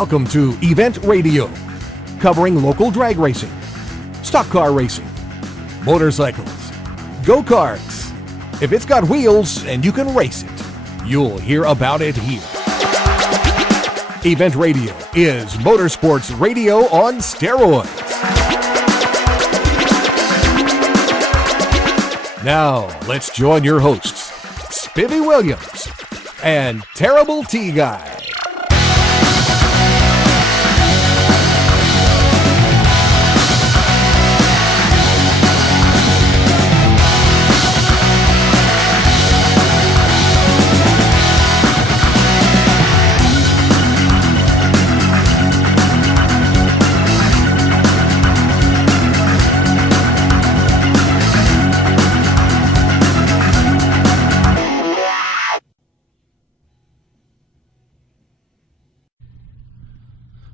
Welcome to Event Radio, covering local drag racing, stock car racing, motorcycles, go-karts. If it's got wheels and you can race it, you'll hear about it here. Event Radio is motorsports radio on steroids. Now, let's join your hosts, Spivvy Williams and Terrible T Guy.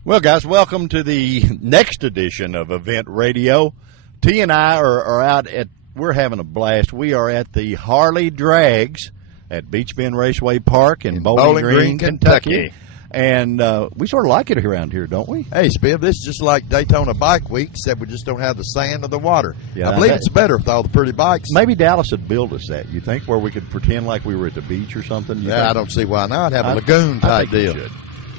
Well, guys, welcome to the next edition of Event Radio. T and I are out we're having a blast. We are at the Harley Drags at Beach Bend Raceway Park in Bowling Green, Kentucky. And we sort of like it around here, don't we? Hey, Spiv, this is just like Daytona Bike Week, except we just don't have the sand or the water. Yeah, I believe it's better with all the pretty bikes. Maybe Dallas would build us that, you think, where we could pretend like we were at the beach or something? Yeah, I don't see why not. Have a lagoon-type deal.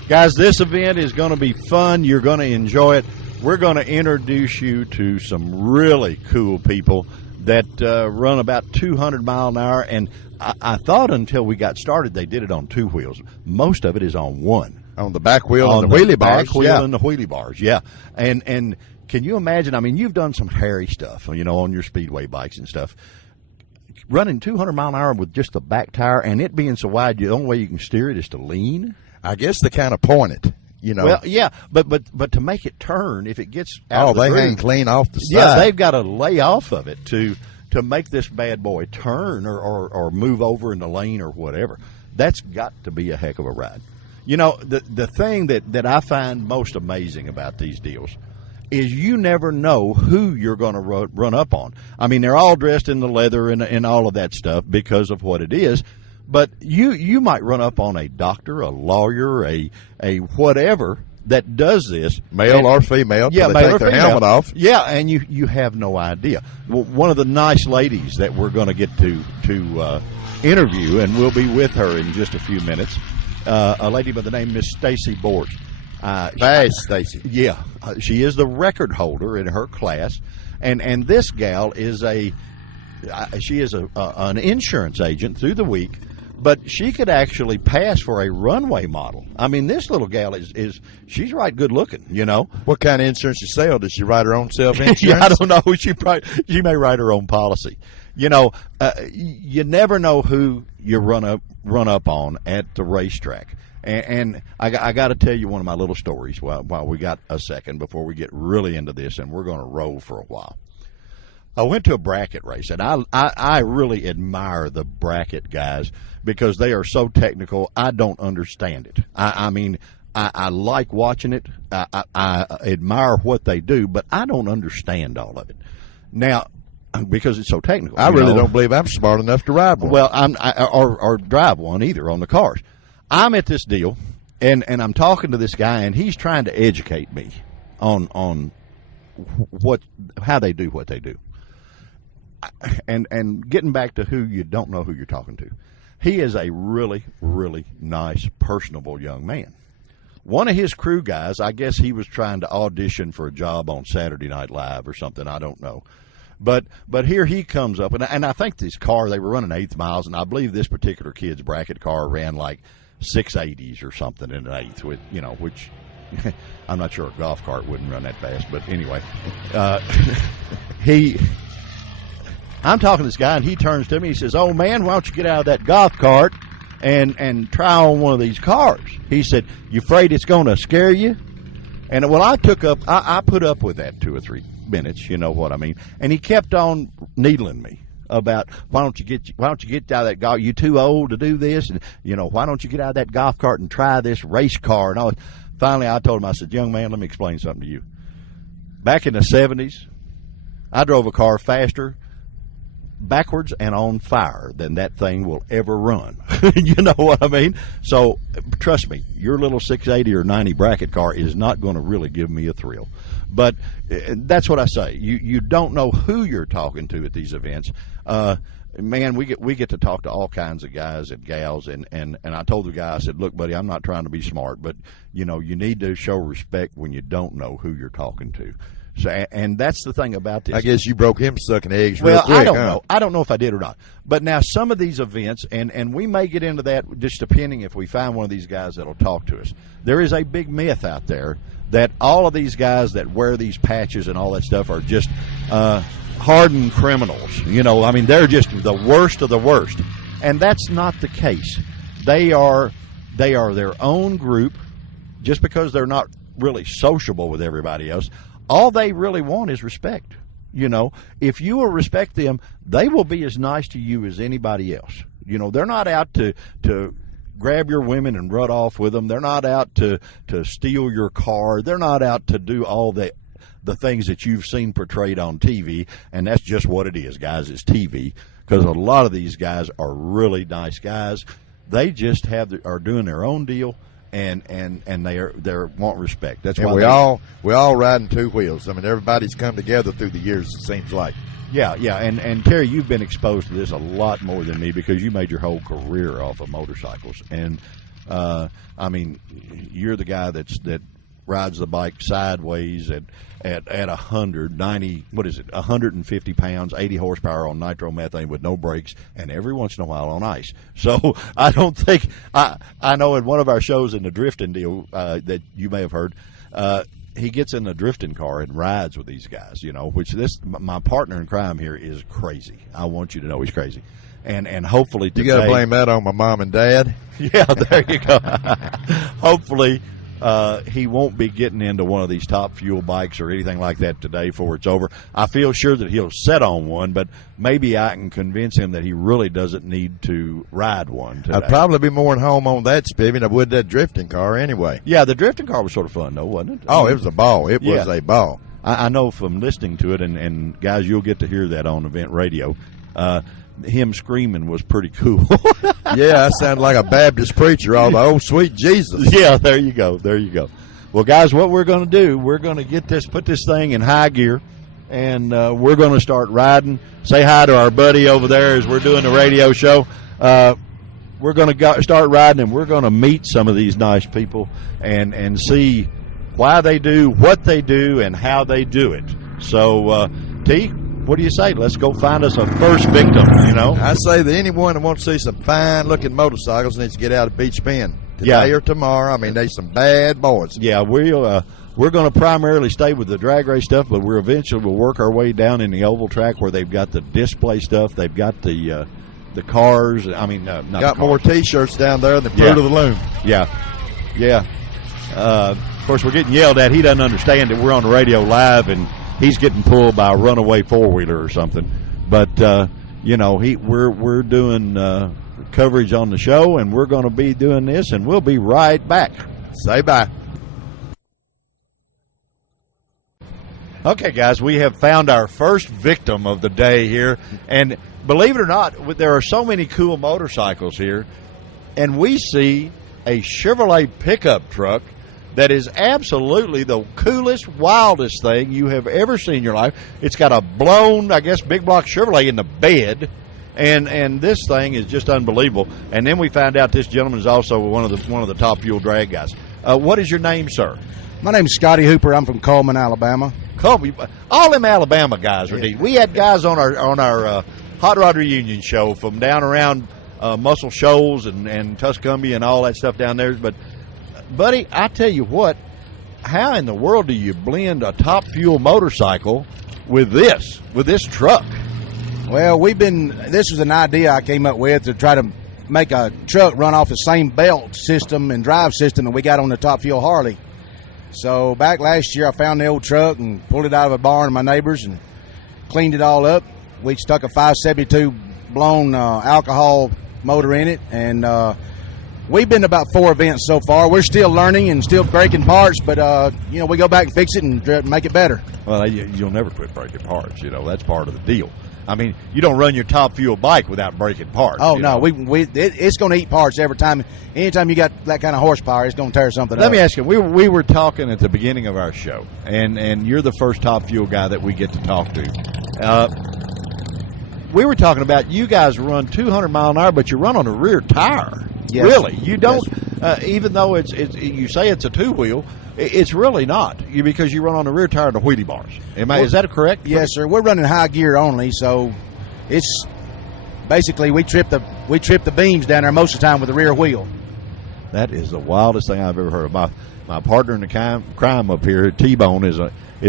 Guys, this event is going to be fun. You're going to enjoy it. We're going to introduce you to some really cool people that run about 200 miles an hour. And I thought until we got started they did it on two wheels. Most of it is on one. On the back wheel and the wheelie bars. Back wheel and the wheelie bars, yeah. And can you imagine, I mean, you've done some hairy stuff, you know, on your speedway bikes and stuff. Running 200 miles an hour with just the back tire and it being so wide, the only way you can steer it is to lean. I guess they kind of point it, you know. Well, yeah, but to make it turn, if it gets out of the they groove, hang clean off the side. Yeah, they've got to lay off of it to make this bad boy turn or move over in the lane or whatever. That's got to be a heck of a ride. You know, the thing that I find most amazing about these deals is you never know who you're going to run up on. I mean, they're all dressed in the leather and all of that stuff because of what it is. But you might run up on a doctor, a lawyer, a whatever that does this. Male or female. Yeah, they male take or their female. helmet off. Yeah, and you have no idea. Well, one of the nice ladies that we're going to get to interview, and we'll be with her in just a few minutes, a lady by the name Miss Stacy Borch. Stacy. Yeah, she is the record holder in her class, and this gal is an insurance agent through the week. But she could actually pass for a runway model. I mean, this little gal she's right good looking, you know. What kind of insurance she sell? Does she write her own self-insurance? Yeah, I don't know. She may write her own policy. You know, you never know who you run up on at the racetrack. And I got to tell you one of my little stories while we got a second before we get really into this, and we're going to roll for a while. I went to a bracket race, and I really admire the bracket guys because they are so technical. I don't understand it. I mean, I like watching it. I admire what they do, but I don't understand all of it. Now, because it's so technical. I really don't believe I'm smart enough to ride one. Well, or drive one either on the cars. I'm at this deal, and I'm talking to this guy, and he's trying to educate me on how they do what they do. And getting back to who you don't know who you're talking to, he is a really, really nice, personable young man. One of his crew guys, I guess he was trying to audition for a job on Saturday Night Live or something, I don't know. But here he comes up, and I think this car, they were running 8th miles, and I believe this particular kid's bracket car ran like 680s or something in an 8th, with, you know, which I'm not sure a golf cart wouldn't run that fast, but anyway. I'm talking to this guy, and he turns to me. He says, "Oh, man, why don't you get out of that golf cart and try on one of these cars?" He said, "You afraid it's going to scare you?" And, well, I put up with that 2 or 3 minutes, you know what I mean. And he kept on needling me about, why don't you get out of that golf? You too old to do this? And, you know, why don't you get out of that golf cart and try this race car? And all. Finally, I told him, I said, "Young man, let me explain something to you. Back in the 70s, I drove a car faster backwards and on fire than that thing will ever run. You know what I mean? So trust me, your little 680 or 90 bracket car is not going to really give me a thrill. But that's what I say. You don't know who you're talking to at these events. Man, we get to talk to all kinds of guys and gals, and I told the guy, I said, look, buddy, I'm not trying to be smart, but you need to show respect when you don't know who you're talking to. So, and that's the thing about this. I guess you broke him sucking eggs real quick. Well, I don't know. I don't know if I did or not. But now some of these events, and we may get into that just depending if we find one of these guys that'll talk to us. There is a big myth out there that all of these guys that wear these patches and all that stuff are just hardened criminals. I mean, they're just the worst of the worst. And that's not the case. They are their own group. Just because they're not really sociable with everybody else, all they really want is respect. If you will respect them, they will be as nice to you as anybody else. They're not out to grab your women and run off with them. They're not out to steal your car. They're not out to do all the things that you've seen portrayed on TV, and that's just what it is, guys. It's TV, because a lot of these guys are really nice guys. They just are doing their own deal. And they want respect. That's why we all riding two wheels. I mean, everybody's come together through the years. It seems like. Yeah. And Terry, you've been exposed to this a lot more than me because you made your whole career off of motorcycles. And I mean, you're the guy that rides the bike sideways at 150 pounds, 80 horsepower on nitromethane with no brakes, and every once in a while on ice. So I don't think I know in one of our shows in the drifting deal that you may have heard, he gets in the drifting car and rides with these guys. Which my partner in crime here is crazy. I want you to know he's crazy. And hopefully today, you got to blame that on my mom and dad. Yeah, there you go. Hopefully. He won't be getting into one of these top fuel bikes or anything like that today before it's over. I feel sure that he'll set on one, but maybe I can convince him that he really doesn't need to ride one today. I'd probably be more at home on that, Spivvy, than I would that drifting car anyway. Yeah, the drifting car was sort of fun, though, wasn't it? Oh, it was a ball. It was a ball. I know from listening to it, and guys, you'll get to hear that on event radio. Him screaming was pretty cool. Yeah, I sound like a Baptist preacher, all the oh sweet Jesus. Yeah, there you go. Well, guys, what we're going to do, we're going to put this thing in high gear, and we're going to start riding. Say hi to our buddy over there as we're doing the radio show. We're going to start riding, and we're going to meet some of these nice people and see why they do what they do and how they do it. So, T, what do you say? Let's go find us a first victim, I say that anyone that wants to see some fine-looking motorcycles needs to get out of Beach Bend today or tomorrow. I mean, they some bad boys. Yeah, we're going to primarily stay with the drag race stuff, but we'll work our way down in the oval track where they've got the display stuff. They've got the cars. I mean, not got more T-shirts down there than Fruit of the Loom. Yeah. Of course, we're getting yelled at. He doesn't understand that we're on the radio live and he's getting pulled by a runaway four-wheeler or something. But, we're doing coverage on the show, and we're going to be doing this, and we'll be right back. Say bye. Okay, guys, we have found our first victim of the day here. And believe it or not, there are so many cool motorcycles here, and we see a Chevrolet pickup truck that is absolutely the coolest, wildest thing you have ever seen in your life. It's got a blown, I guess, big block Chevrolet in the bed, and this thing is just unbelievable. And then we found out this gentleman is also one of the top fuel drag guys. What is your name, sir? My name's Scotty Hooper. I'm from Coleman, Alabama. Coleman, all them Alabama guys are deep. We had guys on our Hot Rod Reunion show from down around Muscle Shoals and Tuscumbia and all that stuff down there, but buddy, I tell you what, how in the world do you blend a top fuel motorcycle with this truck? Well, this was an idea I came up with to try to make a truck run off the same belt system and drive system that we got on the top fuel Harley. So back last year, I found the old truck and pulled it out of a barn of my neighbors and cleaned it all up. We stuck a 572 blown alcohol motor in it, and we've been to about 4 events so far. We're still learning and still breaking parts, but we go back and fix it and make it better. Well, you'll never quit breaking parts. That's part of the deal. I mean, you don't run your Top Fuel bike without breaking parts. Oh no, it's going to eat parts every time. Anytime you got that kind of horsepower, it's going to tear something up. Let me ask you, we were talking at the beginning of our show, and you're the first Top Fuel guy that we get to talk to. We were talking about you guys run 200 mile an hour, but you run on a rear tire. Yes. Really, you don't. Even though it's you say it's a two wheel, it's really not. Because you run on the rear tire of the wheelie bars. Is that correct? Yes, sir. We're running high gear only, so it's basically we trip the beams down there most of the time with the rear wheel. That is the wildest thing I've ever heard of. My partner in the crime up here, T-Bone, is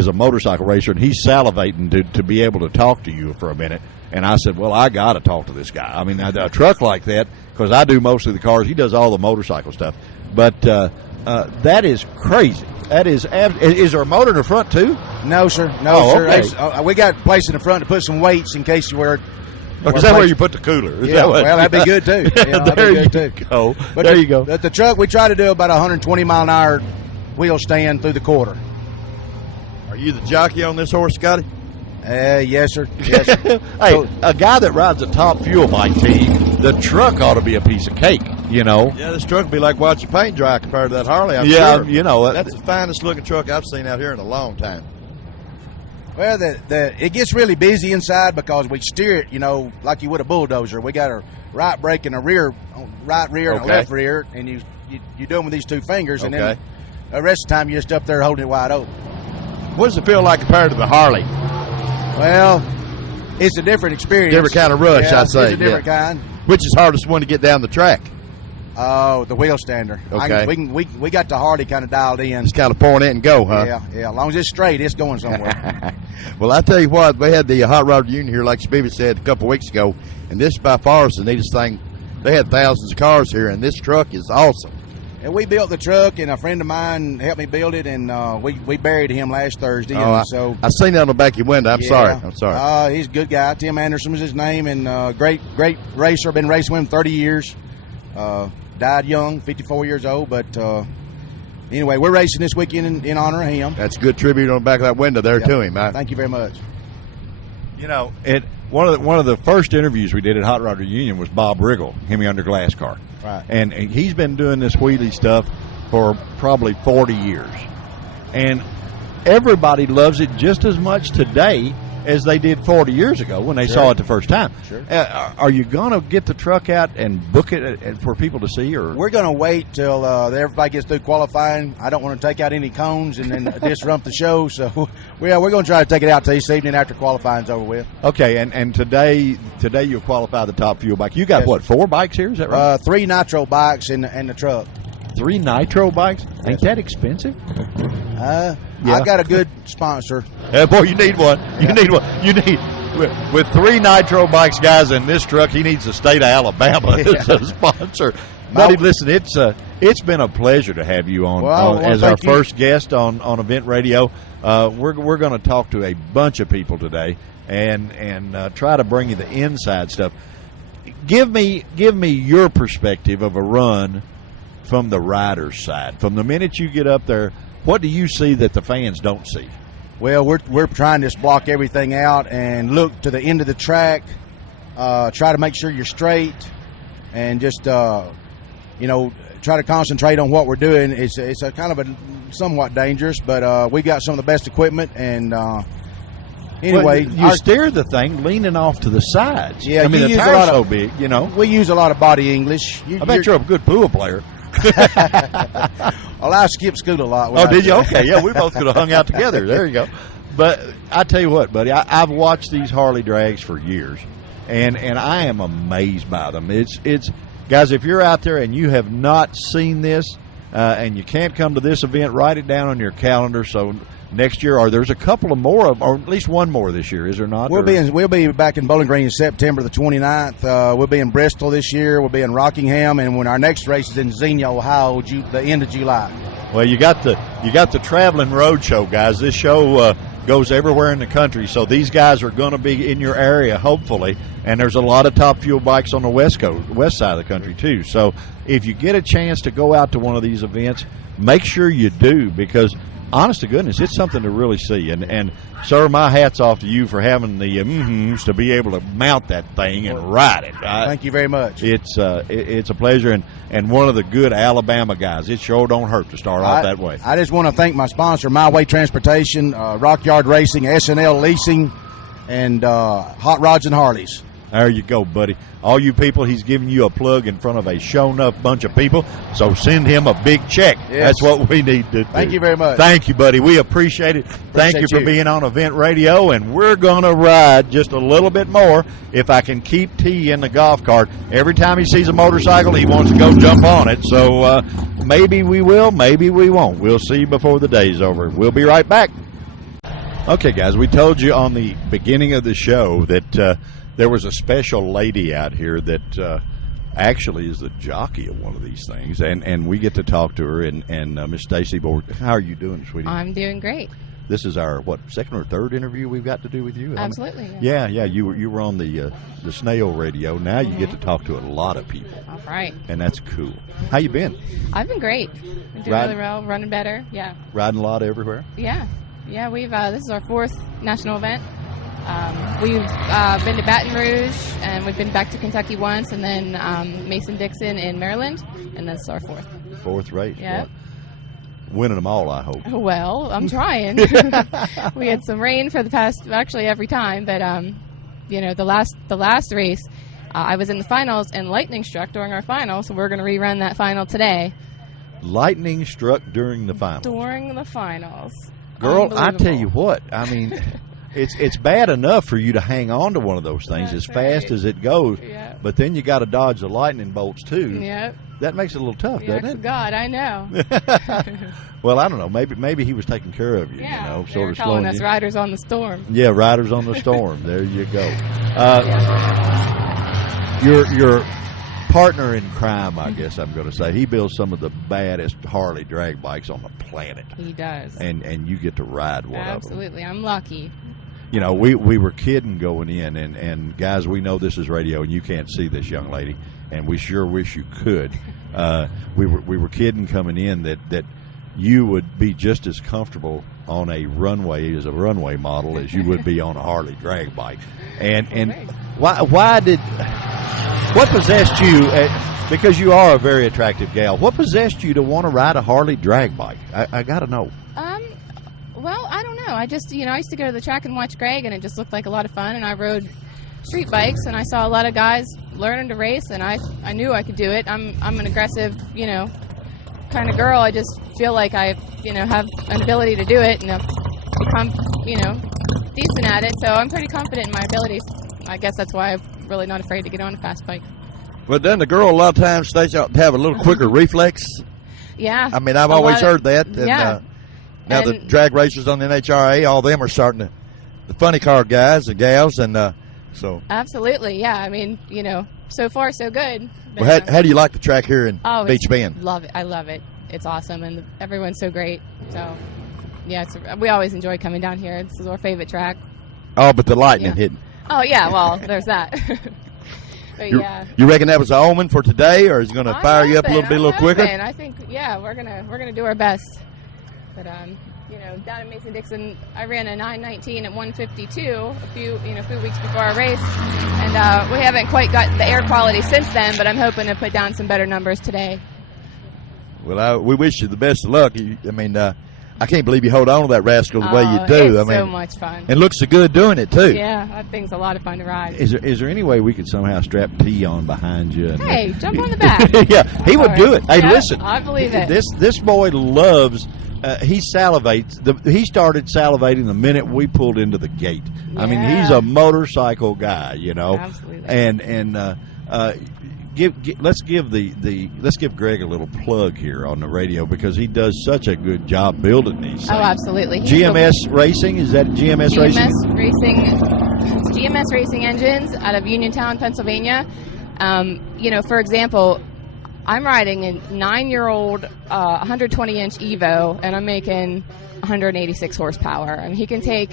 a motorcycle racer, and he's salivating to be able to talk to you for a minute. And I said, well, I got to talk to this guy. I mean, a truck like that, because I do most of the cars. He does all the motorcycle stuff. But that is crazy. That is there a motor in the front, too? No, sir. No, sir. Okay. We got a place in the front to put some weights in case you were. Is that where you put the cooler? That'd be good, too. Yeah, there you go. But there you go. The truck, we try to do about 120 mile an hour wheel stand through the quarter. Are you the jockey on this horse, Scotty? Yes, sir. Yes, sir. Hey, a guy that rides a Top Fuel bike team, the truck ought to be a piece of cake, you know. Yeah, this truck would be like watching paint dry compared to that Harley, I'm sure. sure. You know. That's the finest looking truck I've seen out here in a long time. Well, it gets really busy inside because we steer it, like you would a bulldozer. We got a right brake and a right rear and a left rear, and you do them with these two fingers, and then the rest of the time you're just up there holding it wide open. What does it feel like compared to the Harley? Well, it's a different experience. Different kind of rush, I'd say. It's a different kind. Which is hardest one to get down the track? Oh, the wheel stander. Okay. We got the Harley kind of dialed in. Just kind of point it and go, huh? Yeah. As long as it's straight, it's going somewhere. Well, I tell you what, we had the Hot Rod Union here, like Spivey said a couple of weeks ago, and this by far is the neatest thing. They had thousands of cars here, and this truck is awesome. And we built the truck, and a friend of mine helped me build it, and we buried him last Thursday. I seen it on the back of your window. I'm sorry. He's a good guy. Tim Anderson was his name, and great racer. Been racing with him 30 years. Died young, 54 years old, but anyway, we're racing this weekend in honor of him. That's a good tribute on the back of that window there to him, man. Thank you very much. One of the first interviews we did at Hot Rod Reunion was Bob Riggle, Hemi Under Glass Car. Right. And he's been doing this wheelie stuff for probably 40 years. And everybody loves it just as much today as they did 40 years ago when they saw it the first time. Sure. Are you going to get the truck out and book it for people to see? Or we're going to wait till everybody gets through qualifying. I don't want to take out any cones and then disrupt the show. So, we're going to try to take it out this evening after qualifying's over with. Okay, and today you'll qualify the Top Fuel bike. You got, what, 4 bikes here? Is that right? 3 nitro bikes in the truck. 3 nitro bikes? Ain't that expensive? I got a good sponsor. Boy, you need one. You need one. You need with 3 nitro bikes, guys, in this truck. He needs the state of Alabama as a sponsor. Buddy, listen, it's been a pleasure to have you on as our first guest on Event Radio. We're going to talk to a bunch of people today and try to bring you the inside stuff. Give me your perspective of a run from the rider's side. From the minute you get up there, what do you see that the fans don't see? Well, we're trying to just block everything out and look to the end of the track, try to make sure you're straight, and just try to concentrate on what we're doing. It's a kind of a somewhat dangerous, but we got some of the best equipment, and anyway, you steer the thing leaning off to the sides. Yeah, I mean the tire's so big, We use a lot of body English. I bet you're a good pool player. Well, I skipped school a lot. Oh, did you? Okay, yeah, we both could have hung out together. There you go. But I tell you what, buddy, I've watched these Harley Drags for years, and I am amazed by them. It's guys, if you're out there and you have not seen this, and you can't come to this event, write it down on your calendar. So next year, or there's a couple of more, or at least one more this year, is there not? We'll be back in Bowling Green in September the 29th. We'll be in Bristol this year. We'll be in Rockingham, and when our next race is in Xenia, Ohio, the end of July. Well, you got the traveling road show, guys. This show goes everywhere in the country, so these guys are going to be in your area, hopefully, And there's a lot of Top Fuel bikes on the west side of the country too. So if you get a chance to go out to one of these events, make sure you do, because honest to goodness, it's something to really see. And sir, my hat's off to you for having the to be able to mount that thing and ride it. Thank you very much. It's a pleasure, and one of the good Alabama guys. It sure don't hurt to start off that way. I just want to thank my sponsor, My Way Transportation, Rock Yard Racing, SNL Leasing, and Hot Rods and Harleys. There you go, buddy. All you people, he's giving you a plug in front of a show-enough bunch of people, so send him a big check. Yes. That's what we need to do. Thank you very much. Thank you, buddy. We appreciate it. Thank you for being on Event Radio, and we're going to ride just a little bit more if I can keep T in the golf cart. Every time he sees a motorcycle, he wants to go jump on it, so maybe we will, maybe we won't. We'll see before the day's over. We'll be right back. Okay, guys, we told you on the beginning of the show that there was a special lady out here that actually is the jockey of one of these things, and we get to talk to her. And Miss Stacy, how are you doing, sweetie? I'm doing great. This is our second or third interview we've got to do with you. Absolutely. Yeah. You were on the snail radio. Now you get to talk to a lot of people. All right. And that's cool. How you been? I've been great. I'm doing really well, running better. Yeah. Riding a lot everywhere. Yeah. We've this is our 4th national event. We've been to Baton Rouge, and we've been back to Kentucky once, and then Mason-Dixon in Maryland, and this is our 4th. 4th race. Yeah. Winning them all, I hope. Well, I'm trying. We had some rain for the past, actually every time, but the last race, I was in the finals, and lightning struck during our final, so we're going to rerun that final today. Lightning struck during the finals. During the finals. Girl, I tell you what, I mean, it's bad enough for you to hang on to one of those things as fast as it goes, but then you got to dodge the lightning bolts too. Yep. That makes it a little tough, doesn't it? God, I know. Well, I don't know. Maybe he was taking care of you. Yeah, sort of calling slowing us you. riders on the storm. Yeah, riders on the storm. There you go. Your partner in crime, I guess I'm going to say. He builds some of the baddest Harley drag bikes on the planet. He does. And you get to ride one of them. Absolutely. I'm lucky. You know, we were kidding going in, and guys, we know this is radio, and you can't see this young lady, and we sure wish you could. We were kidding coming in that you would be just as comfortable on a runway as a runway model as you would be on a Harley drag bike. And what possessed you, because you are a very attractive gal, what possessed you to want to ride a Harley drag bike? I got to know. Well, I don't know. I just, I used to go to the track and watch Greg, and it just looked like a lot of fun, and I rode street bikes, and I saw a lot of guys learning to race, and I knew I could do it. I'm an aggressive, kind of girl. I just feel like I, have an ability to do it, and I've become, decent at it, so I'm pretty confident in my abilities. I guess that's why I'm really not afraid to get on a fast bike. Well, doesn't the girl a lot of times stays out to have a little quicker reflex? Yeah. I mean, I've always heard that. And, yeah. Now the drag racers on the NHRA, all of them are starting to, the funny car guys and gals, and so. Absolutely, yeah. I mean, so far so good. But, Well, how do you like the track here in Beach Bend? Love it. I love it. It's awesome, and everyone's so great. So, yeah, we always enjoy coming down here. This is our favorite track. Oh, but the lightning hitting. Oh, yeah, well, there's that. But, you reckon that was an omen for today, or is it going to fire you up a little quicker? I think, we're gonna do our best. But down in Mason-Dixon, I ran a 9:19 at 1:52 a few weeks before our race, and we haven't quite got the air quality since then. But I'm hoping to put down some better numbers today. Well, we wish you the best of luck. I can't believe you hold on to that rascal the way you do. It's so much fun. And looks so good doing it too. Yeah, that thing's a lot of fun to ride. Is there any way we could somehow strap T on behind you? Hey, jump on the back. Yeah, he would do it. Hey, listen, I believe it. This boy loves. He salivates. He started salivating the minute we pulled into the gate. Yeah. I mean, he's a motorcycle guy, Absolutely. And let's give Greg a little plug here on the radio, because he does such a good job building these things. Oh, absolutely. GMS Racing, is that GMS Racing? GMS Racing Engines out of Uniontown, Pennsylvania. For example, I'm riding a 9-year-old 120-inch Evo, and I'm making 186 horsepower. I mean, he can take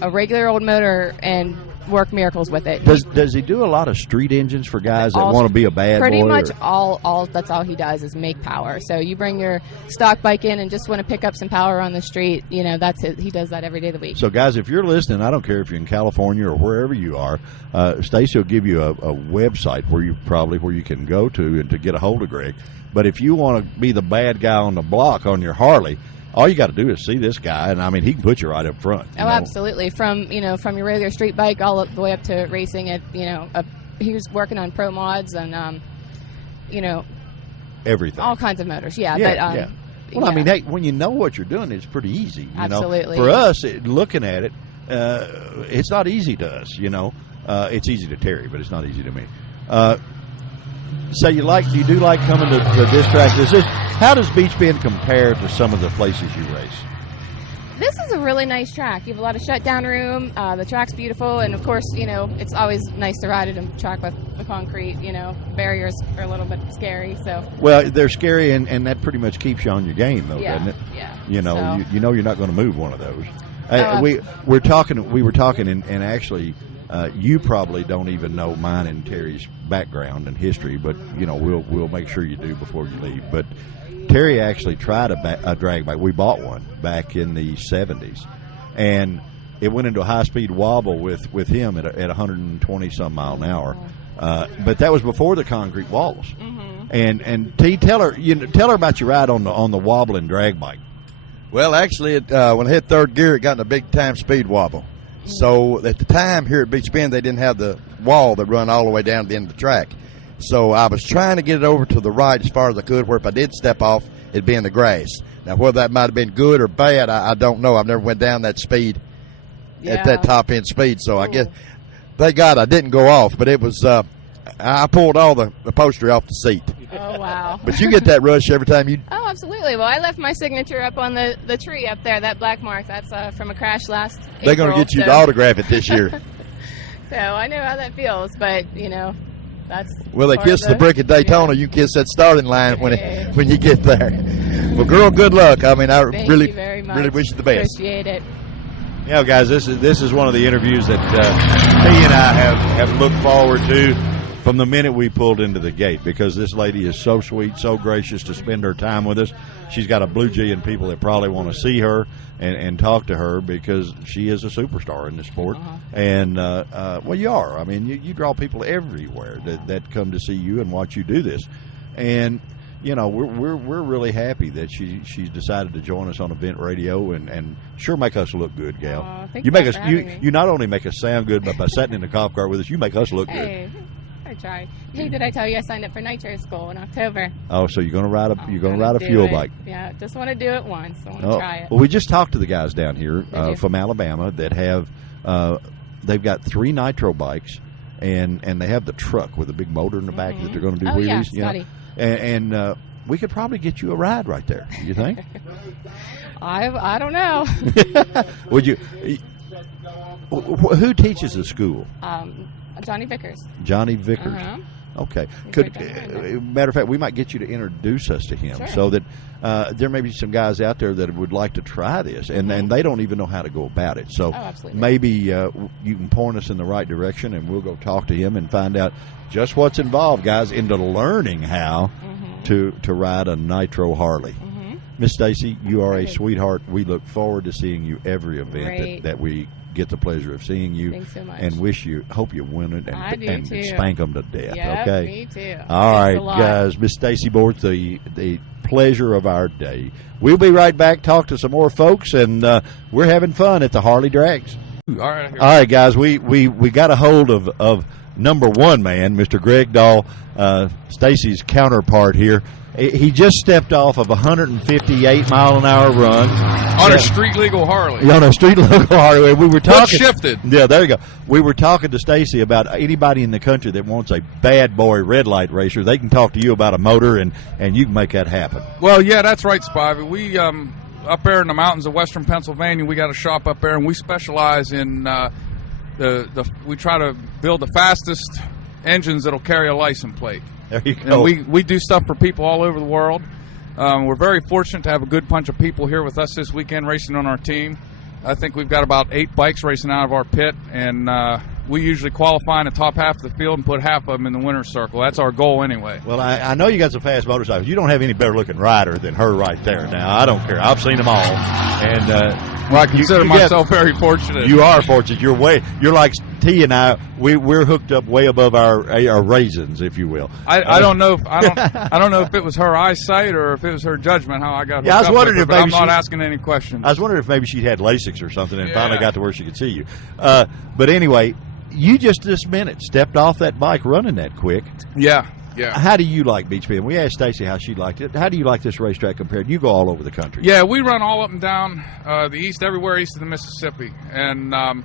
a regular old motor and work miracles with it. Does he do a lot of street engines for guys that want to be a bad pretty boy? Pretty much all. That's all he does is make power. So you bring your stock bike in and just want to pick up some power on the street. That's it. He does that every day of the week. So guys, if you're listening, I don't care if you're in California or wherever you are, Stacy will give you a website where you can go to and to get a hold of Greg. But if you want to be the bad guy on the block on your Harley, all you got to do is see this guy, and I mean, he can put you right up front. Oh, absolutely. From your regular street bike all the way up to racing at he was working on pro mods and everything, all kinds of motors. Yeah. Well, I mean, hey, when you know what you're doing, it's pretty easy. Absolutely. For us, looking at it, it's not easy to us. It's easy to Terry, but it's not easy to me. So you do like coming to this track? How does Beach Bend compare to some of the places you race? This is a really nice track. You have a lot of shutdown room. The track's beautiful, and of course, it's always nice to ride at a track with the concrete. Barriers are a little bit scary. So well, they're scary, and that pretty much keeps you on your game, though, doesn't it? Yeah. You're not going to move one of those. We were talking, and actually, you probably don't even know mine and Terry's background and history, but we'll make sure you do before you leave. But Terry actually tried a drag bike. We bought one back in the 70s, and it went into a high-speed wobble with him at 120 some mile an hour. But that was before the concrete walls. Mm-hmm. And T, tell her about your ride on the wobbling drag bike. Well, actually, when I hit third gear, it got in a big-time speed wobble. So at the time here at Beach Bend, they didn't have the wall that run all the way down to the end of the track. So I was trying to get it over to the right as far as I could, where if I did step off, it'd be in the grass. Now, whether that might have been good or bad, I don't know. I've never went down that speed at that top-end speed. So I guess, thank God I didn't go off, but it was I pulled all the upholstery off the seat. Oh, wow. But you get that rush every time you... Oh, absolutely. Well, I left my signature up on the tree up there, that black mark. That's from a crash last April. They're going to get you to autograph it this year. So I know how that feels, but, that's... Well, they kiss the brick at Daytona. You kiss that starting line when you get there. Well, girl, good luck. I mean, Thank you very much. Really wish you the best. Appreciate it. Guys, this is one of the interviews that he and I have looked forward to from the minute we pulled into the gate, because this lady is so sweet, so gracious to spend her time with us. She's got a blue jay and people that probably want to see her and talk to her, because she is a superstar in the sport. Uh-huh. And, well, you are. I mean, you draw people everywhere that come to see you and watch you do this. And, we're really happy that she's decided to join us on Event Radio and sure make us look good, gal. You make us you not only make us sound good, but by sitting in the golf cart with us, you make us look good. I try. Hey, did I tell you I signed up for nitro school in October? Oh, so you're going to ride a fuel bike? Yeah, just want to do it once. I want to try it. Well, we just talked to the guys down here from Alabama that have they've got 3 nitro bikes, and they have the truck with a big motor in the back that they're going to do wheelies. Yeah, and we could probably get you a ride right there. You think? I don't know. Would you? Who teaches the school? Johnny Vickers. Johnny Vickers. Uh-huh. Okay. Matter of fact, we might get you to introduce us to him, so that there may be some guys out there that would like to try this, and they don't even know how to go about it. So maybe you can point us in the right direction, and we'll go talk to him and find out just what's involved, guys, into learning how to ride a nitro Harley. Miss Stacy, you are a sweetheart. We look forward to seeing you every event that we get the pleasure of seeing you. Thanks so much. And hope you win it and spank them to death. Yep, okay. Me too. All right, guys. Miss Stacy Boards, the pleasure of our day. We'll be right back. Talk to some more folks, and we're having fun at the Harley Drags. All right, guys. We got a hold of number one man, Mr. Greg Dahl, Stacy's counterpart here. He just stepped off of a 158-mile-an-hour run on a street legal Harley. On a street legal Harley. We were talking. Shifted. Yeah, there you go. We were talking to Stacy about anybody in the country that wants a bad boy red light racer. They can talk to you about a motor, and you can make that happen. Well, yeah, that's right, Spivey. We up there in the mountains of western Pennsylvania, we got a shop up there, and we specialize in we try to build the fastest engines that'll carry a license plate. There you go. And we do stuff for people all over the world. We're very fortunate to have a good bunch of people here with us this weekend racing on our team. I think we've got about 8 bikes racing out of our pit, and we usually qualify in the top half of the field and put half of them in the winner's circle. That's our goal anyway. Well, I know you got some fast motorcycles. You don't have any better looking rider than her right there. Now, I don't care. I've seen them all. And well, I consider myself very fortunate. You are fortunate. You're like T and I. We're hooked up way above our raisins, if you will. I don't know if I don't know if it was her eyesight or if it was her judgment how I got hooked I was up wondering with her, if but I'm maybe not asking any questions. I was wondering if maybe she'd had LASIK or something and finally got to where she could see you. But anyway, you just this minute stepped off that bike running that quick. Yeah. How do you like Beach Bend? We asked Stacy how she liked it. How do you like this racetrack compared? You go all over the country. Yeah, we run all up and down the east, everywhere east of the Mississippi, and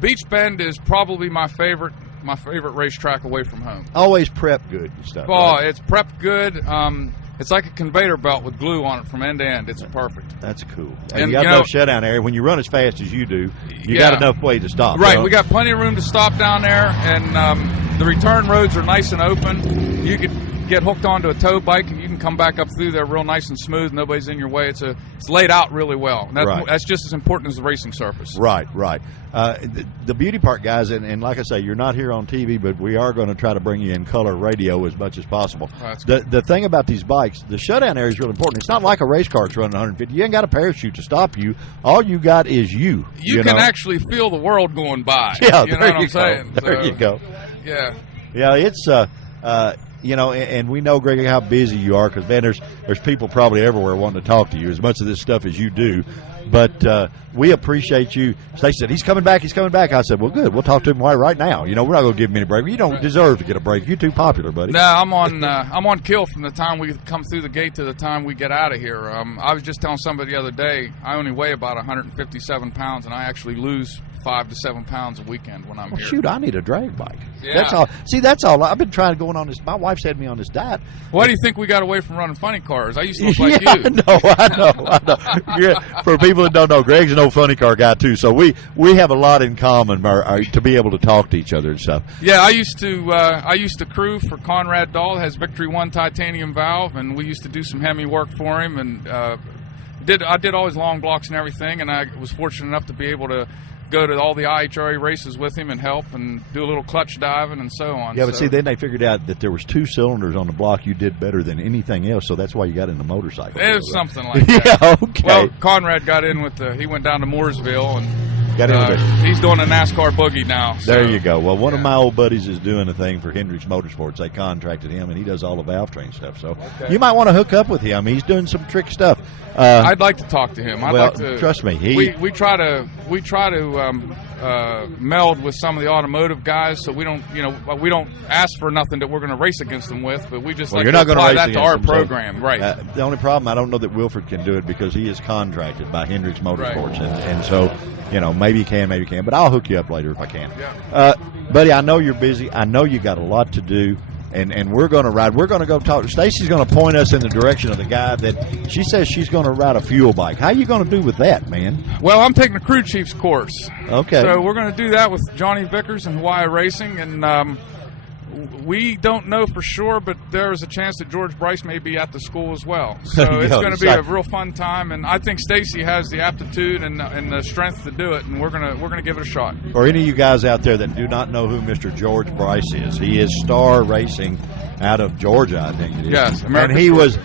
Beach Bend is probably my favorite racetrack away from home. Always prep good and stuff. Oh, right? it's prepped good. It's like a conveyor belt with glue on it from end to end. It's perfect. That's cool. And you got enough shutdown area. When you run as fast as you do, you got enough way to stop. Right. We got plenty of room to stop down there, and the return roads are nice and open. You could get hooked onto a tow bike, and you can come back up through there real nice and smooth. Nobody's in your way. It's laid out really well. That's just as important as the racing surface. Right. The beauty part, guys, and like I say, you're not here on TV, but we are going to try to bring you in color radio as much as possible. The thing about these bikes, the shutdown area is really important. It's not like a race car that's running 150. You ain't got a parachute to stop you. All you got is you. You can actually feel the world going by. Yeah, you know what I'm saying? There you go. Yeah. Yeah, it's and we know, Greg, how busy you are because, man, there's people probably everywhere wanting to talk to you as much of this stuff as you do. But we appreciate you. Stacey said, he's coming back. I said, well, good. We'll talk to him right now. We're not going to give him any break. You don't deserve to get a break. You're too popular, buddy. No, I'm on kill from the time we come through the gate to the time we get out of here. I was just telling somebody the other day, I only weigh about 157 pounds, and I actually lose 5 to 7 pounds a weekend when I'm here. Shoot, I need a drag bike. Yeah. That's all. See, that's all. I've been trying to go on this. My wife's had me on this diet. Why do you think we got away from running funny cars? I used to look like you. I know. For people that don't know, Greg's an old funny car guy too. So we have a lot in common to be able to talk to each other and stuff. Yeah, I used to crew for Conrad Dahl, has Victory 1 titanium valve, and we used to do some Hemi work for him, and I did all his long blocks and everything, and I was fortunate enough to be able to go to all the IHRA races with him and help and do a little clutch diving and so on. Yeah, but see, then they figured out that there was 2 cylinders on the block. You did better than anything else, so that's why you got into motorcycles. It was something like that. Yeah, okay. Well, Conrad got in with he went down to Mooresville and got in with it. He's doing a NASCAR boogie now. So. There you go. Well, one of my old buddies is doing a thing for Hendricks Motorsports. They contracted him, and he does all the valve train stuff. So you might want to hook up with him. He's doing some trick stuff. I'd like to talk to him. Trust me. We try to meld with some of the automotive guys, so we don't ask for nothing that we're going to race against them with, but we just like to apply that to our program. Right. The only problem, I don't know that Wilford can do it because he is contracted by Hendricks Motorsports, and so maybe he can, but I'll hook you up later if I can. Yeah. Buddy, I know you're busy. I know you got a lot to do. And we're going to ride. We're going to go talk. Stacy's going to point us in the direction of the guy that she says she's going to ride a fuel bike. How you going to do with that, man? Well, I'm taking the crew chief's course. Okay. So we're going to do that with Johnny Vickers and Hawaii Racing, and we don't know for sure, but there is a chance that George Bryce may be at the school as well. So it's going to be a real fun time, and I think Stacy has the aptitude and the strength to do it, and we're gonna give it a shot. For any of you guys out there that do not know who Mr. George Bryce is, he is Star Racing out of Georgia, I think it is. Yes, and he was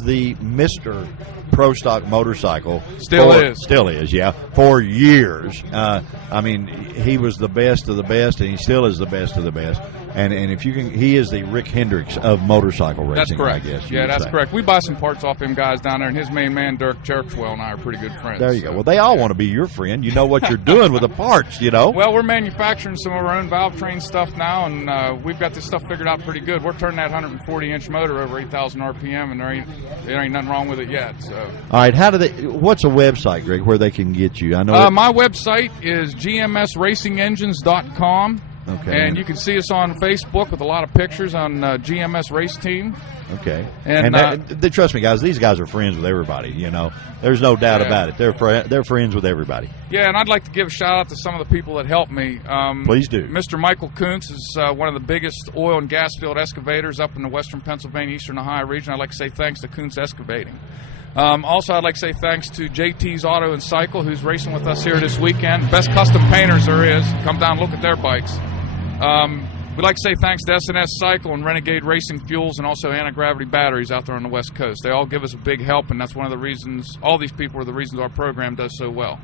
the Mr. Pro Stock Motorcycle. Still is, yeah, for years. I mean, he was the best of the best, and he still is the best of the best. And if you can, he is the Rick Hendricks of motorcycle racing. That's correct. I guess. Yeah, that's correct. We buy some parts off him guys down there, and his main man Dirk Cherkswell and I are pretty good friends. There you go. Well, they all want to be your friend. You know what you're doing with the parts. Well, we're manufacturing some of our own valve train stuff now, and we've got this stuff figured out pretty good. We're turning that 140-inch motor over 8,000 RPM, and there ain't nothing wrong with it yet. So. All right. What's a website, Greg, where they can get you? I know. My website is gmsracingengines.com. Okay. And you can see us on Facebook with a lot of pictures on GMS Race Team. Okay. And trust me, guys, these guys are friends with everybody, There's no doubt about it. They're friends with everybody. Yeah, and I'd like to give a shout-out to some of the people that helped me. Please do. Mr. Michael Kuntz is one of the biggest oil and gas field excavators up in the western Pennsylvania, eastern Ohio region. I'd like to say thanks to Kuntz Excavating. Also, I'd like to say thanks to JT's Auto and Cycle, who's racing with us here this weekend. Best custom painters there is. Come down and look at their bikes. We'd like to say thanks to S&S Cycle and Renegade Racing Fuels, and also Anti-Gravity Batteries out there on the West Coast. They all give us a big help, and that's one of the reasons, all these people are the reasons our program does so well.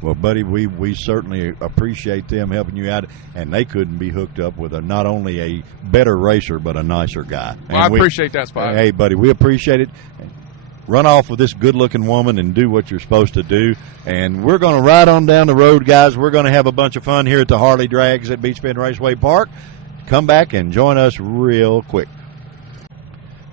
Well, buddy, we certainly appreciate them helping you out, and they couldn't be hooked up with not only a better racer, but a nicer guy. Well, I appreciate that, Spike. Hey, buddy, we appreciate it. Run off with this good-looking woman and do what you're supposed to do. And we're going to ride on down the road, guys. We're going to have a bunch of fun here at the Harley Drags at Beach Bend Raceway Park. Come back and join us real quick.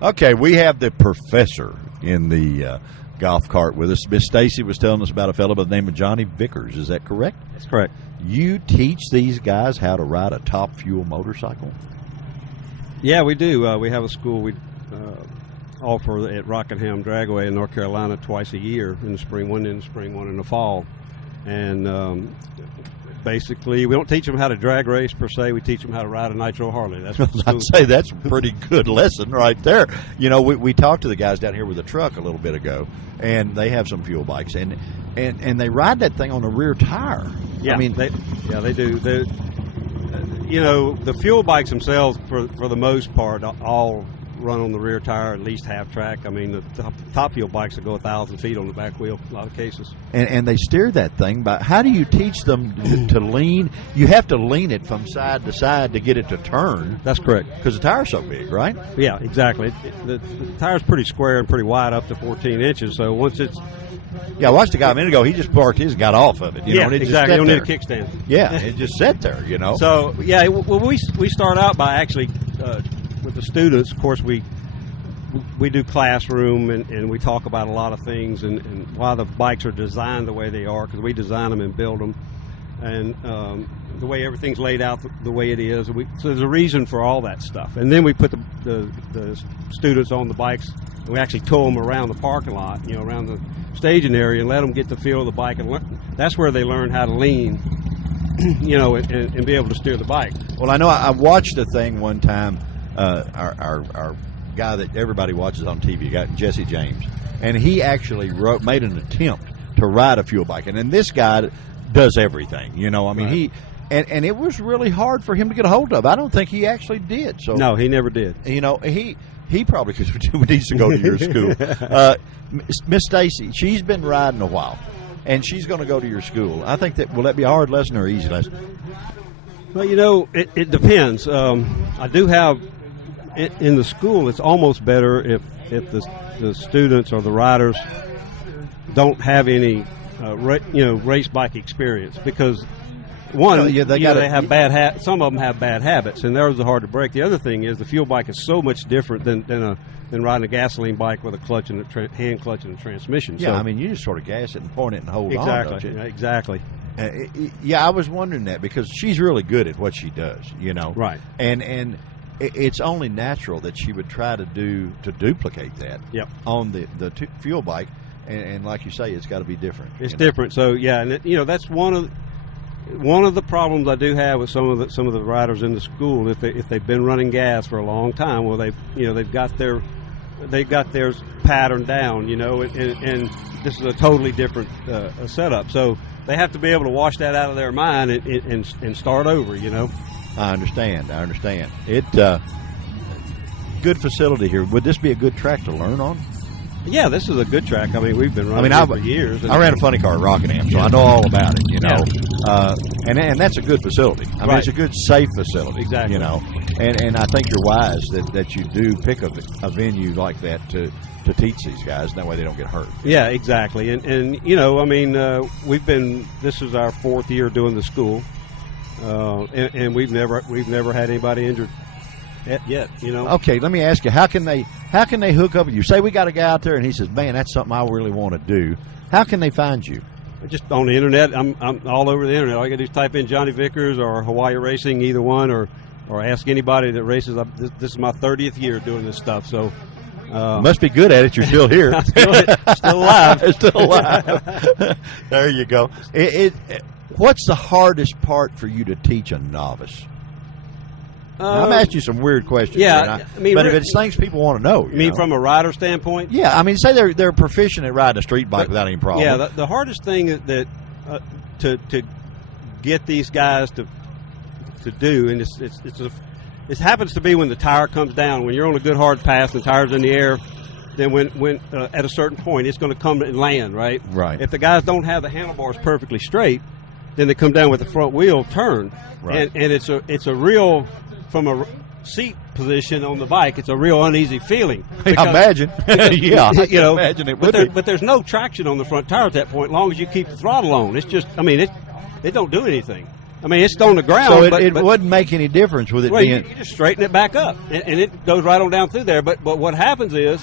Okay, we have the professor in the golf cart with us. Miss Stacy was telling us about a fellow by the name of Johnny Vickers. Is that correct? That's correct. You teach these guys how to ride a top fuel motorcycle? Yeah, we do. We have a school we offer at Rockingham Dragway in North Carolina twice a year, in the spring, one in the spring, one in the fall. And basically, we don't teach them how to drag race per se. We teach them how to ride a nitro Harley. That's what the I'd say that's a pretty good lesson right there. You know, we talked to the guys down here with a truck a little bit ago, and they have some fuel bikes, and they ride that thing on a rear tire. Yeah, I mean, they do. You know, the fuel bikes themselves, for the most part, all run on the rear tire, at least half track. I mean, the top fuel bikes will go 1,000 feet on the back wheel, a lot of cases. And they steer that thing by, how do you teach them to lean? You have to lean it from side to side to get it to turn. That's correct. Because the tire's so big, right? Yeah, exactly. The tire's pretty square and pretty wide, up to 14 inches. So once it's... Yeah, I watched the guy a minute ago. He just parked his and got off of it. You know, and it exactly. You just don't need a kickstand. Yeah, it just sat there, you know. So, yeah, well, we start out by actually... with the students, of course, we do classroom and we talk about a lot of things and why the bikes are designed the way they are, because we design them and build them, and the way everything's laid out the way it is. So there's a reason for all that stuff. And then we put the students on the bikes, and we actually tow them around the parking lot, you know, around the staging area, and let them get the feel of the bike. And that's where they learn how to lean, you know, and be able to steer the bike. Well, I know I watched a thing one time. Our guy that everybody watches on TV, got Jesse James, and he actually made an attempt to ride a fuel bike, and then this guy does everything. You know, I mean, right. And it was really hard for him to get a hold of. I don't think he actually did. So no, he never did. You know, he probably needs to go to your school. Miss Stacy, she's been riding a while, and she's going to go to your school. I think will that be a hard lesson or an easy lesson? Well, you know, it depends. I do have. In the school, it's almost better if the students or the riders don't have any race bike experience, because one, they have bad some of them have bad habits, and those are hard to break. The other thing is the fuel bike is so much different than riding a gasoline bike with a clutch and a hand clutch and a transmission. Yeah, so, I mean, you just sort of gas it and point it and hold on, don't you? Exactly. Yeah, I was wondering that, because she's really good at what she does, you know. Right. And it's only natural that she would try to duplicate that on the fuel bike, and like you say, it's got to be different. It's different. So yeah, and that's one of the problems I do have with some of the riders in the school. If they've been running gas for a long time, well, they've got their pattern down, you know, and this is a totally different setup. So they have to be able to wash that out of their mind and start over, you know. I understand. It good facility here. Would this be a good track to learn on? Yeah, this is a good track. I mean, we've been running for years. I ran a funny car at Rockingham, so I know all about it, you know. Yeah. And that's a good facility. I mean, it's a good, safe facility. Exactly. You know, and I think you're wise that you do pick a venue like that to teach these guys. That way they don't get hurt. Yeah, exactly. And you know, I mean, this is our 4th year doing the school. And we've never had anybody injured yet, you know. Okay, let me ask you, how can they hook up with you? Say we got a guy out there and he says, "Man, that's something I really want to do." How can they find you? Just on the internet. I'm all over the internet. All you got to do is type in Johnny Vickers or Hawaii Racing, either one, or ask anybody that races. This is my 30th year doing this stuff, so. Must be good at it. You're still here. still alive. Still alive. There you go. What's the hardest part for you to teach a novice? Now, I'm asking you some weird questions. Yeah, I mean, but if it's things people want to know. You mean from a rider standpoint? Yeah, I mean, say they're proficient at riding a street bike without any problem. Yeah, the hardest thing that to get these guys to do, and it happens to be when the tire comes down. When you're on a good hard path and the tire's in the air, then when at a certain point it's going to come and land, right? Right. If the guys don't have the handlebars perfectly straight, then they come down with the front wheel turn, right. and it's a real, from a seat position on the bike, it's a real uneasy feeling. I imagine. Yeah, I you know, imagine it would be. But there's no traction on the front tire at that point, as long as you keep the throttle on. It's just, I mean, it don't do anything. I mean, it's on the ground. So but it wouldn't make any difference with it well, being. you just straighten it back up, and it goes right on down through there. But what happens is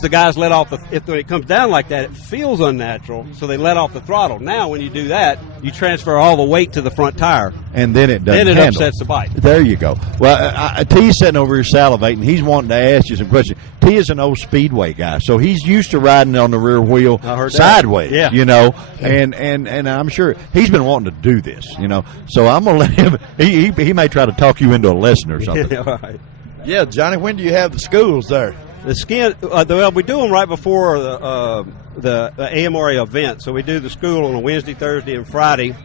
the guys let off when it comes down like that, it feels unnatural, so they let off the throttle. Now, when you do that, you transfer all the weight to the front tire, and then it doesn't. Then it handle. upsets the bike. There you go. Well, T's sitting over here salivating. He's wanting to ask you some questions. T is an old speedway guy, so he's used to riding on the rear wheel sideways. Yeah. You know, and I'm sure he's been wanting to do this. You know, so I'm gonna let him. He may try to talk you into a lesson or something. All right. Yeah, Johnny, when do you have the schools there? The skin, well, we do them right before the AMRA event. So we do the school on a Wednesday, Thursday, and Friday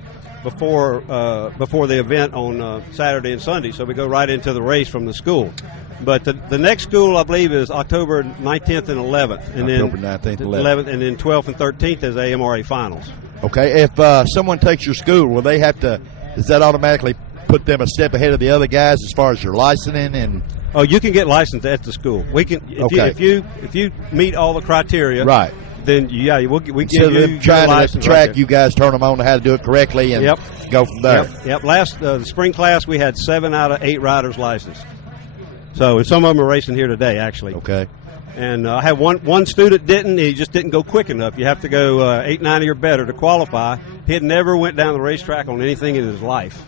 before the event on Saturday and Sunday. So we go right into the race from the school. But the next school, I believe, is October 19th and 11th. And October then 19th and 11th. And then 12th and 13th is AMRA finals. Okay, if someone takes your school, will they have to, does that automatically put them a step ahead of the other guys as far as your licensing and... Oh, you can get licensed at the school. We can if you meet all the criteria, right? Then we give Instead you of trying your to license track, right you guys turn them on to how to do it correctly and go from there. Yep. Last the spring class, we had 7 out of 8 riders licensed. So, and some of them are racing here today, actually. Okay. And I had one student didn't. He just didn't go quick enough. You have to go 890 or better to qualify. He had never went down the racetrack on anything in his life.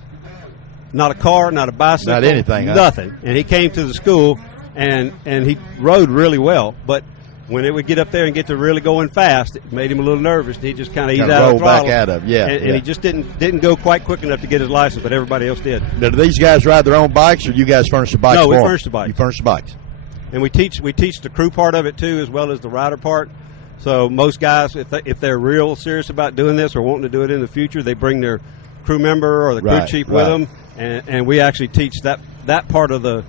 Not a car, not a bicycle, not anything, nothing. And he came to the school, and he rode really well. But when it would get up there and get to really going fast, it made him a little nervous. He just kind of eased out of the throttle. Back out of, and he just didn't go quite quick enough to get his license, but everybody else did. Now, do these guys ride their own bikes, or you guys furnish the bikes? No, we for furnish them? the bikes. You furnish the bikes, and we teach the crew part of it too, as well as the rider part. So most guys, if they're real serious about doing this or wanting to do it in the future, they bring their crew member or the crew chief with them. And we actually teach that part of the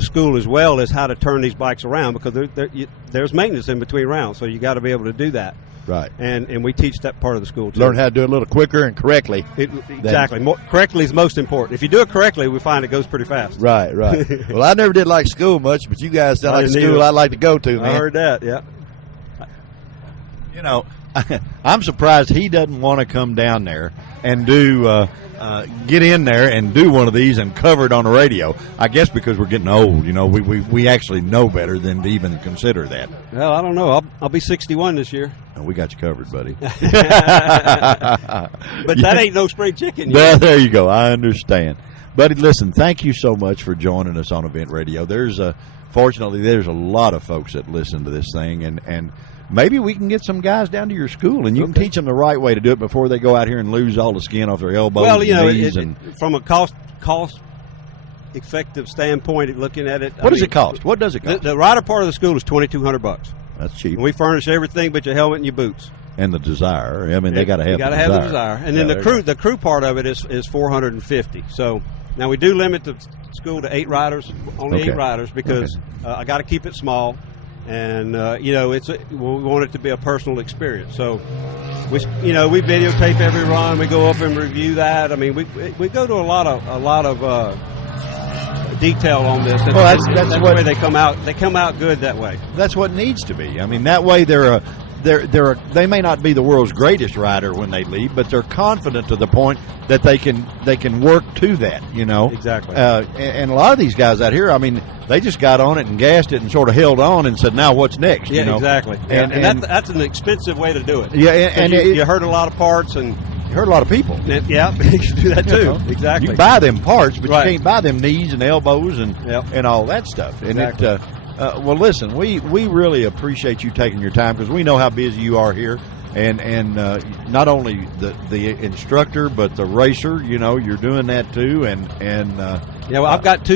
school as well as how to turn these bikes around, because there's maintenance in between rounds, so you got to be able to do that. Right. And we teach that part of the school too. Learn how to do it a little quicker and correctly. Exactly. Correctly is most important. If you do it correctly, we find it goes pretty fast. Right. Well, I never did like school much, but you guys sound like a school I'd like to go to, man. I heard that. Yeah. You know, I'm surprised he doesn't want to come down there and do get in there and do one of these and cover it on the radio. I guess because we're getting old, you know, we actually know better than to even consider that. Well, I don't know. I'll be 61 this year. Oh, we got you covered, buddy. But that ain't no spring chicken yet. There you go. I understand. Buddy, listen, thank you so much for joining us on Event Radio. Fortunately, there's a lot of folks that listen to this thing, and maybe we can get some guys down to your school, and you can teach them the right way to do it before they go out here and lose all the skin off their elbows. Well, you know, and knees from a cost effective standpoint, looking at it, what does it cost? What does it cost? The rider part of the school is $2,200. That's cheap. And we furnish everything but your helmet and your boots. And the desire. I mean, they got to have. You got to have the desire. And then the crew part of it is $450. So now we do limit the school to 8 riders, only 8 riders, because I got to keep it small. And you know, we want it to be a personal experience. So we videotape every run. We go up and review that. I mean, we go to a lot of detail on this. Well, that's the way they come out. They come out good that way. That's what needs to be. I mean, that way they may not be the world's greatest rider when they leave, but they're confident to the point that they can work to that, you know. Exactly. And a lot of these guys out here, I mean, they just got on it and gassed it and sort of held on and said, now what's next? Yeah, you know? exactly. And that's an expensive way to do it. Yeah, and you hurt a lot of parts and you hurt a lot of people. Yeah, you can do that too. You know? Exactly. You buy them parts, but right. You can't buy them knees and elbows and all that stuff. And exactly. well, listen, we really appreciate you taking your time, because we know how busy you are here. and not only the instructor but the racer. You know, you're doing that too, and yeah, well, I've got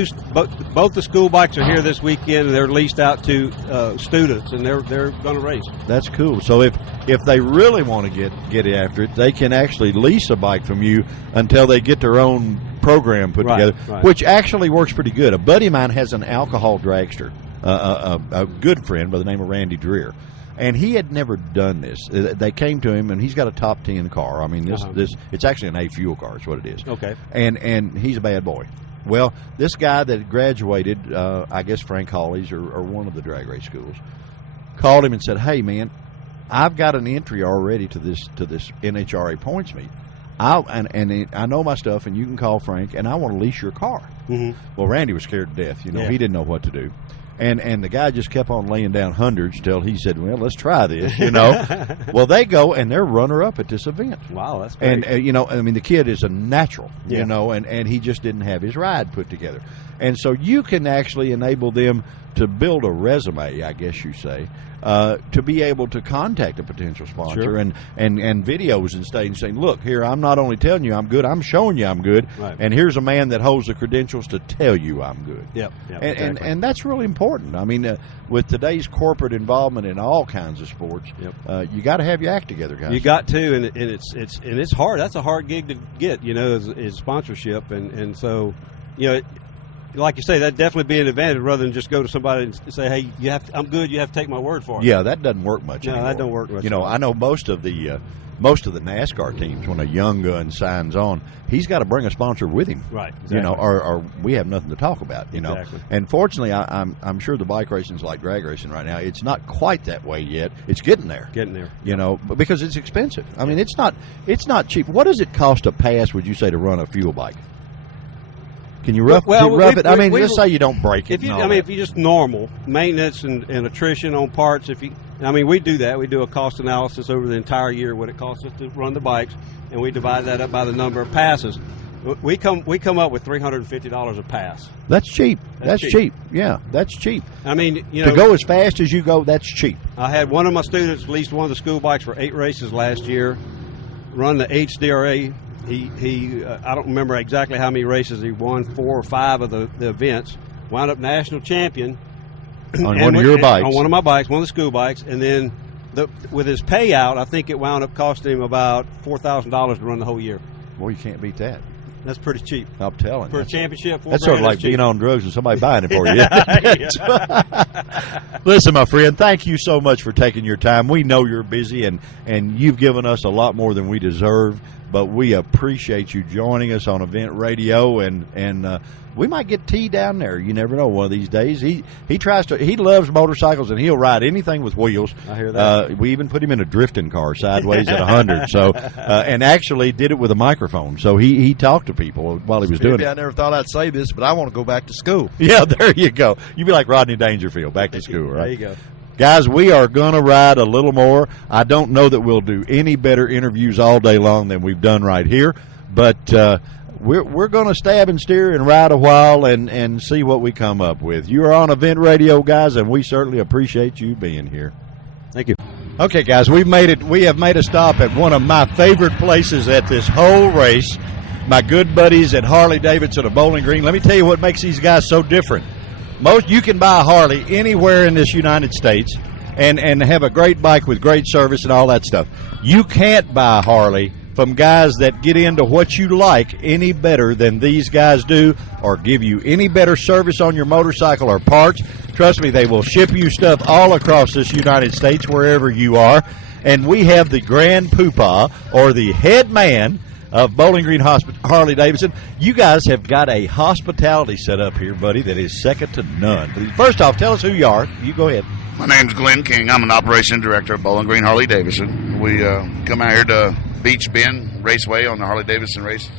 both the school bikes are here this weekend, and they're leased out to students, and they're going to race. That's cool. So if they really want to get after it, they can actually lease a bike from you until they get their own program put together, which actually works pretty good. A buddy of mine has an alcohol dragster, a good friend by the name of Randy Dreer. And he had never done this. They came to him, and he's got a top 10 car. I mean, it's actually an A fuel car is what it is. Okay. And he's a bad boy. Well, this guy that graduated, I guess Frank Hawley's or one of the drag race schools, called him and said, "Hey, man, I've got an entry already to this NHRA points meet. And I know my stuff, and you can call Frank, and I want to lease your car." Mm-hmm. Well, Randy was scared to death. You know, he didn't know what to do. And the guy just kept on laying down hundreds till he said, "Well, let's try this," you know. Well, they go, and they're runner-up at this event. Wow, that's great. And, you know, I mean, the kid is a natural, you know, and he just didn't have his ride put together. And so you can actually enable them to build a resume, I guess you say, to be able to contact a potential sponsor and videos and saying, "Look, here, I'm not only telling you I'm good, I'm showing you I'm good, and here's a man that holds the credentials to tell you I'm good." Yep, exactly. And that's really important. I mean, with today's corporate involvement in all kinds of sports, you got to have your act together, guys. You got to, and it's hard. That's a hard gig to get, you know, is sponsorship, and so, you know. Like you say, that'd definitely be an advantage rather than just go to somebody and say, "Hey, I'm good. You have to take my word for it." Yeah, that doesn't work much anymore. No, that don't work much. You know, I know most of the NASCAR teams, when a young gun signs on, he's got to bring a sponsor with him. Right. Exactly. You know, or we have nothing to talk about. You Exactly. know, and fortunately, I'm sure the bike racing's like drag racing right now. It's not quite that way yet. It's getting there. You know, but because it's expensive. I mean, it's not cheap. What does it cost to pass? Would you say to run a fuel bike? Can you rough it? I mean, just say you don't break it. If you just normal maintenance and attrition on parts, we do that. We do a cost analysis over the entire year, what it costs us to run the bikes, and we divide that up by the number of passes. We come up with $350 a pass. That's cheap. That's cheap. Yeah, that's cheap. I mean, you know, to go as fast as you go, that's cheap. I had one of my students leased one of the school bikes for 8 races last year, run the HDRA. He I don't remember exactly how many races he won, 4 or 5 of the events. Wound up national champion on one of your bikes. On one of my bikes, one of the school bikes, and then with his payout, I think it wound up costing him about $4,000 to run the whole year. Well, you can't beat that. That's pretty cheap. I'm telling you. For a championship, that's sort of like being on drugs and somebody buying it for you. Yeah. Listen, my friend, thank you so much for taking your time. We know you're busy, and you've given us a lot more than we deserve, but we appreciate you joining us on Event Radio, and we might get T down there. You never know. One of these days, he loves motorcycles, and he'll ride anything with wheels. I hear that. We even put him in a drifting car sideways at 100. So, and actually did it with a microphone. So he talked to people while he was doing it. I never thought I'd say this, but I want to go back to school. Yeah, there you go. You'd be like Rodney Dangerfield, back to school, right? There you go. Guys, we are going to ride a little more. I don't know that we'll do any better interviews all day long than we've done right here, but we're going to stab and steer and ride a while and see what we come up with. You are on Event Radio, guys, and we certainly appreciate you being here. Thank you. Okay, guys, we have made a stop at one of my favorite places at this whole race, my good buddies at Harley Davidson of Bowling Green. Let me tell you what makes these guys so different. You can buy a Harley anywhere in this United States and have a great bike with great service and all that stuff. You can't buy a Harley from guys that get into what you like any better than these guys do, or give you any better service on your motorcycle or parts. Trust me, they will ship you stuff all across this United States wherever you are. And we have the Grand Poobah, or the head man of Bowling Green Harley Davidson. You guys have got a hospitality set up here, buddy, that is second to none. First off, tell us who you are. You go ahead. My name's Glenn King. I'm an operations director at Bowling Green Harley Davidson. We come out here to Beach Bend Raceway on the Harley Davidson race,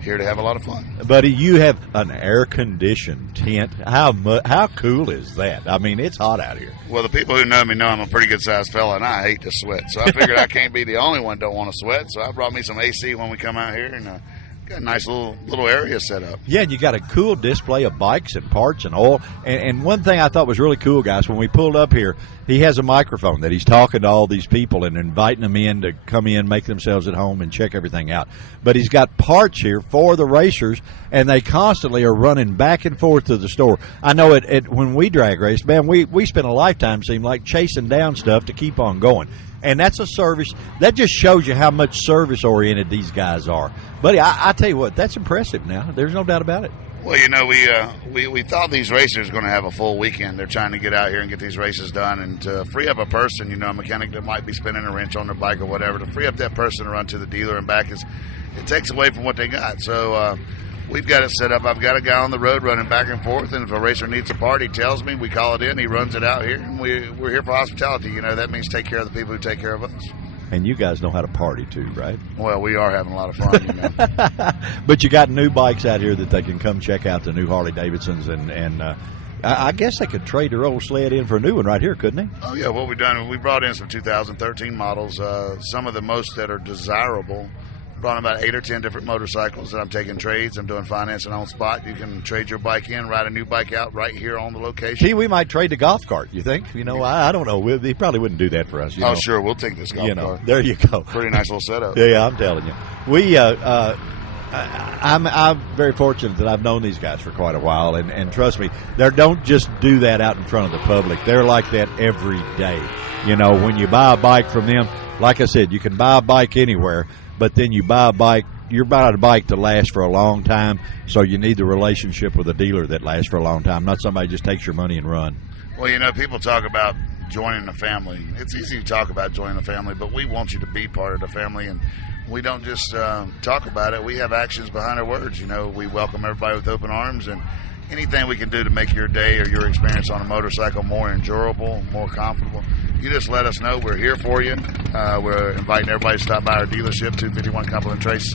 here to have a lot of fun. Buddy, you have an air-conditioned tent. How cool is that? I mean, it's hot out here. Well, the people who know me know I'm a pretty good-sized fella, and I hate to sweat. So I figured I can't be the only one that don't want to sweat, so I brought me some AC when we come out here, and got a nice little area set up. Yeah, and you got a cool display of bikes and parts and oil. And one thing I thought was really cool, guys, when we pulled up here, he has a microphone that he's talking to all these people and inviting them in to come in, make themselves at home, and check everything out. But he's got parts here for the racers, and they constantly are running back and forth to the store. I know when we drag race, man, we spend a lifetime, seem like, chasing down stuff to keep on going. And that's a service. That just shows you how much service-oriented these guys are. Buddy, I tell you what, that's impressive now. There's no doubt about it. Well, you know, we thought these racers were going to have a full weekend. They're trying to get out here and get these races done. And to free up a person, you know, a mechanic that might be spinning a wrench on their bike or whatever, to free up that person to run to the dealer and back, it takes away from what they got. So we've got it set up. I've got a guy on the road running back and forth, and if a racer needs a part, he tells me, we call it in, he runs it out here, and we're here for hospitality. You know, that means take care of the people who take care of us. And you guys know how to party too, right? Well, we are having a lot of fun, you know. But you got new bikes out here that they can come check out, the new Harley Davidsons, and I guess they could trade their old sled in for a new one right here, couldn't they? Oh, yeah, what we've done, we brought in some 2013 models, some of the most that are desirable. Brought in about 8 or 10 different motorcycles that I'm taking trades. I'm doing financing on spot. You can trade your bike in, ride a new bike out right here on the location. See, we might trade the golf cart, you think? You know, I don't know. He probably wouldn't do that for us. You know? Sure. We'll take this golf cart. There you go. Pretty nice little setup. Yeah, I'm telling you. I'm very fortunate that I've known these guys for quite a while, and trust me, they don't just do that out in front of the public. They're like that every day. You know, when you buy a bike from them, like I said, you can buy a bike anywhere, but then you buy a bike, you're buying a bike to last for a long time, so you need the relationship with a dealer that lasts for a long time, not somebody just takes your money and run. Well, you know, people talk about joining the family. It's easy to talk about joining the family, but we want you to be part of the family, and we don't just talk about it. We have actions behind our words. You know, we welcome everybody with open arms, and anything we can do to make your day or your experience on a motorcycle more enjoyable, more comfortable, you just let us know. We're here for you. We're inviting everybody to stop by our dealership, 251 Cumberland Trace,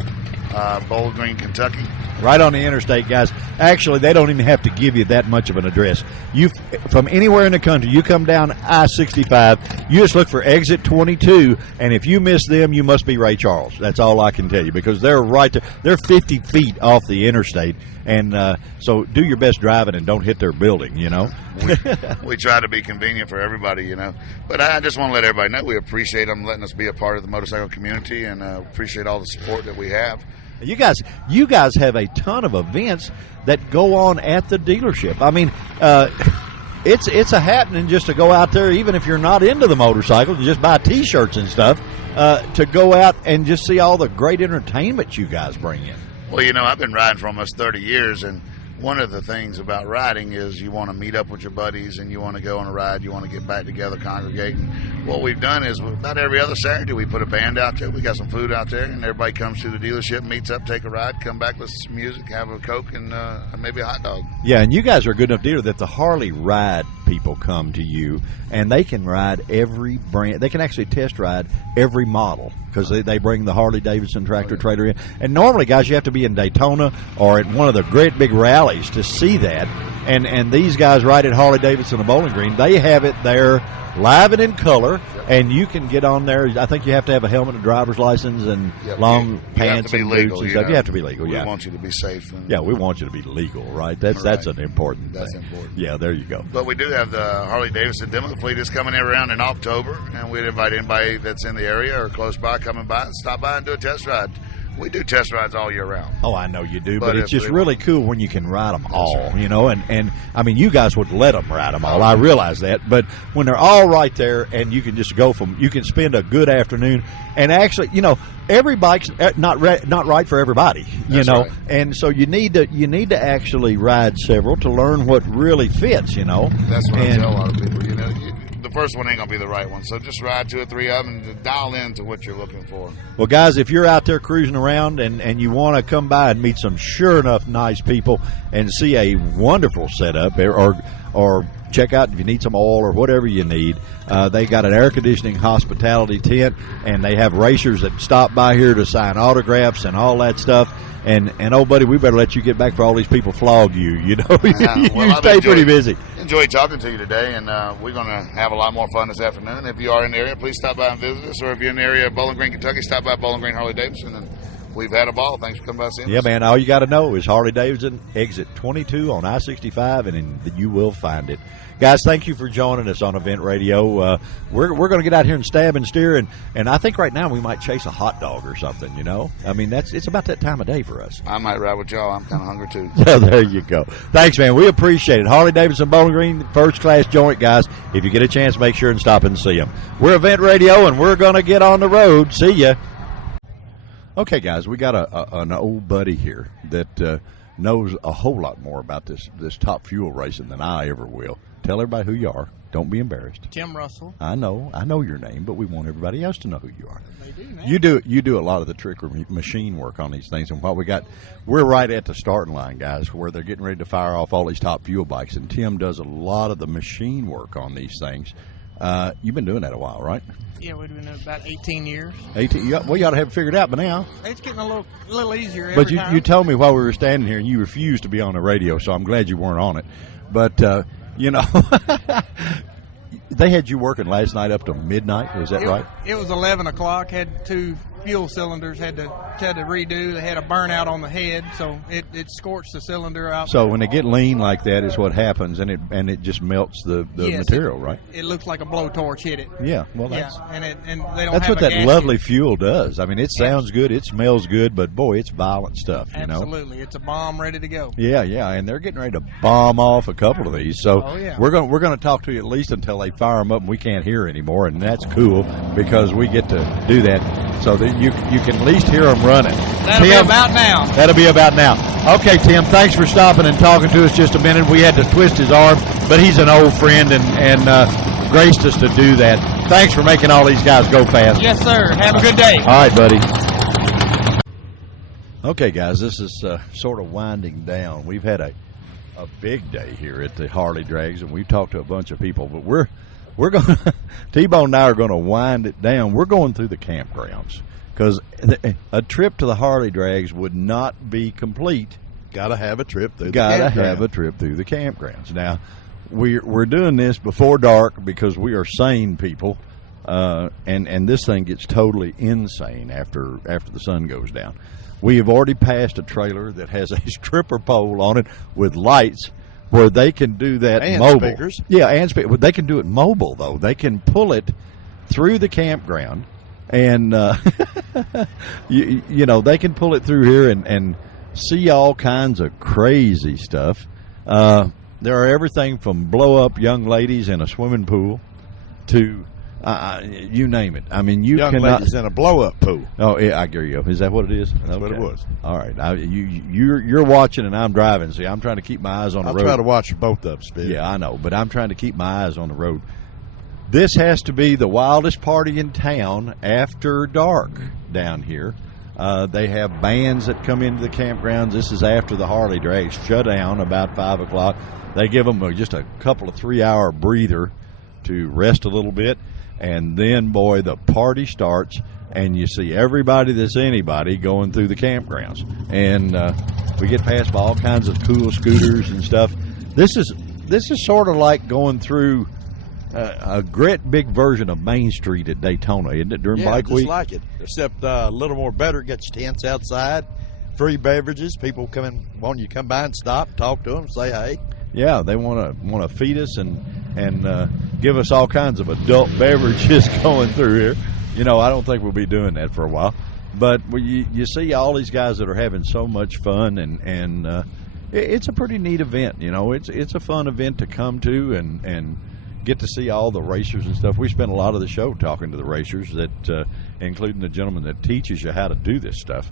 Bowling Green, Kentucky. Right on the interstate, guys. Actually, they don't even have to give you that much of an address. You, from anywhere in the country, you come down I-65, you just look for exit 22, and if you miss them, you must be Ray Charles. That's all I can tell you, because they're right there. They're 50 feet off the interstate, and so do your best driving and don't hit their building, you know. We try to be convenient for everybody, you know. But I just want to let everybody know we appreciate them letting us be a part of the motorcycle community, and appreciate all the support that we have. You guys have a ton of events that go on at the dealership. I mean, it's a happening just to go out there, even if you're not into the motorcycles, just buy T-shirts and stuff, to go out and just see all the great entertainment you guys bring in. Well, you know, I've been riding for almost 30 years, and one of the things about riding is you want to meet up with your buddies and you want to go on a ride, you want to get back together, congregate. And what we've done is about every other Saturday we put a band out there, we got some food out there, and everybody comes to the dealership, meets up, take a ride, come back with some music, have a Coke, and maybe a hot dog. Yeah, and you guys are a good enough dealer that the Harley ride people come to you, and they can ride every brand. They can actually test ride every model, because they bring the Harley Davidson tractor trailer in. And normally, guys, you have to be in Daytona or at one of the great big rallies to see that. And these guys right at Harley Davidson and Bowling Green, they have it there live and in color, and you can get on there. I think you have to have a helmet, a driver's license, and long pants and boots and stuff. You have to be legal. We want you to be safe. We want you to be legal, right? That's an important thing. That's important. Yeah, there you go. But we do have the Harley Davidson demo fleet is coming in around in October, and we'd invite anybody that's in the area or close by coming by, stop by and do a test ride. We do test rides all year round. Oh, I know you do, but it's just really cool when you can ride them all, you know, and I mean, you guys would let them ride them all. I realize that, but when they're all right there and you can just go you can spend a good afternoon, and actually, you know, every bike's not right for everybody, you know, right. And so you need to actually ride several to learn what really fits, you know. That's what I tell a lot of people, you know. The first one ain't going to be the right one, so just ride 2 or 3 of them and dial into what you're looking for. Well, guys, if you're out there cruising around and you want to come by and meet some sure enough nice people and see a wonderful setup, or check out if you need some oil or whatever you need, they got an air conditioning hospitality tent, and they have racers that stop by here to sign autographs and all that stuff. And oh, buddy, we better let you get back for all these people flog you. You know, you stay pretty busy. Enjoyed talking to you today, and we're going to have a lot more fun this afternoon. If you are in the area, please stop by and visit us. Or if you're in the area of Bowling Green, Kentucky, stop by Bowling Green Harley Davidson, and we've had a ball. Thanks for coming by seeing Yeah, us. man. All you got to know is Harley Davidson, exit 22 on I-65, and you will find it. Guys, thank you for joining us on Event Radio. We're going to get out here and stab and steer, and I think right now we might chase a hot dog or something, you know? I mean, it's about that time of day for us. I might ride with y'all. I'm kind of hungry, too. So there you go. Thanks, man. We appreciate it. Harley Davidson Bowling Green, first-class joint, guys. If you get a chance, make sure and stop and see them. We're Event Radio, and we're going to get on the road. See ya. Okay, guys, we got an old buddy here that knows a whole lot more about this Top Fuel racing than I ever will. Tell everybody who you are. Don't be embarrassed. Tim Russell. I know your name, but we want everybody else to know who you are. They do now. You do a lot of the trickery machine work on these things, and what we're right at the starting line, guys, where they're getting ready to fire off all these Top Fuel bikes, and Tim does a lot of the machine work on these things. You've been doing that a while, right? Yeah, we've been doing it about 18 years. 18. Well, you ought to have it figured out by now. It's getting a little easier every But time. you told me while we were standing here, and you refused to be on the radio, so I'm glad you weren't on it. But you know, they had you working last night up to midnight. Was that right? It was 11 o'clock. Had 2 fuel cylinders had to redo. They had a burnout on the head, so it scorched the cylinder out. So when they get lean like that, is what happens, and it just melts the Yes, material, right? It looks like a blowtorch hit it. Yeah. Well, that's and they don't. that's have what a that gasket. lovely fuel does. I mean, it sounds good, it smells good, but boy, it's violent stuff. You know. Absolutely, it's a bomb ready to go. Yeah, and they're getting ready to bomb off a couple of these. So Oh, yeah. we're going to talk to you at least until they fire them up and we can't hear anymore, and that's cool because we get to do that so that you can at least hear them running. That'll be about now. That'll be about now. Okay, Tim, thanks for stopping and talking to us just a minute. We had to twist his arm, but he's an old friend and graced us to do that. Thanks for making all these guys go fast. Yes, sir. Have a good day. All right, buddy. Okay, guys, this is sort of winding down. We've had a big day here at the Harley Drags, and we've talked to a bunch of people, but we're going to, T-Bone and I are going to wind it down. We're going through the campgrounds because a trip to the Harley Drags would not be complete. Got to have a trip through the campgrounds. Now, we're doing this before dark because we are sane people, and this thing gets totally insane after the sun goes down. We have already passed a trailer that has a stripper pole on it with lights where they can do that and mobile. Speakers. Yeah, and speakers. They can do it mobile, though. They can pull it through the campground, and you know, they can pull it through here and see all kinds of crazy stuff. There are everything from blow-up young ladies in a swimming pool to you name it. I mean, you young cannot. ladies in a blow-up pool. Oh, yeah, I agree. Is that what it is? That's what it was. All right. You're watching and I'm driving. See, I'm trying to keep my eyes on the road. I try to watch both of them, Speed. Yeah, I know, but I'm trying to keep my eyes on the road. This has to be the wildest party in town after dark down here. They have bands that come into the campgrounds. This is after the Harley Drags shut down about 5 o'clock. They give them just a couple of 3-hour breather to rest a little bit. And then, boy, the party starts, and you see everybody that's anybody going through the campgrounds. And we get passed by all kinds of cool scooters and stuff. This is sort of like going through a great big version of Main Street at Daytona, isn't it, during Bike Week? Yeah, just like it, except a little more better. Get your tents outside, free beverages. People come in, want you to come by and stop, talk to them, say hey. Yeah, they want to feed us and give us all kinds of adult beverages going through here. You know, I don't think we'll be doing that for a while. But you see all these guys that are having so much fun, and it's a pretty neat event. You know, it's a fun event to come to and get to see all the racers and stuff. We spent a lot of the show talking to the racers, that including the gentleman that teaches you how to do this stuff.